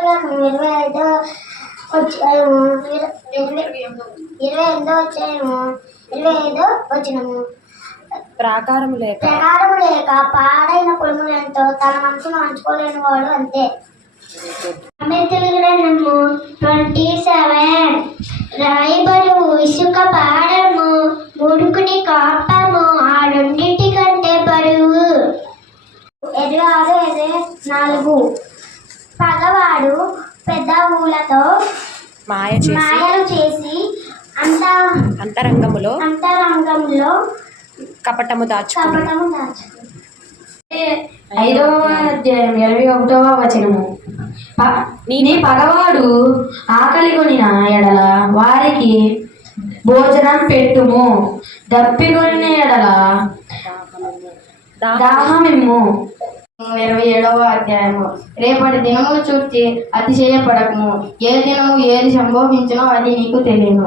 25 వచ్చినము. ప్రాకారము లేక పాడైన కులములతో తన మనసును అంచుకోలేని వాడు అంతే. తెలుగు గ్రంథము 27 రాయబడు ఇసుక పాడము ముడుకుని కాపము ఆ రెండింటి కంటే బరువు. 26 పగవాడు పెద్ద ఊలతో మాయలు చేసి అంతరంగంలో కపటము దాచు. 5వ అధ్యాయం 21వ వచనము. నీ పగవాడు ఆకలి కొనిన ఎడల వారికి భోజనం పెట్టుము, దప్పికొనిన ఎడల దాహమిమ్ము. 27వ అధ్యాయము. రేపటి దినము చూచి అతిశయపడకము, ఏ దినము ఏది సంభవించునో అది నీకు తెలియను.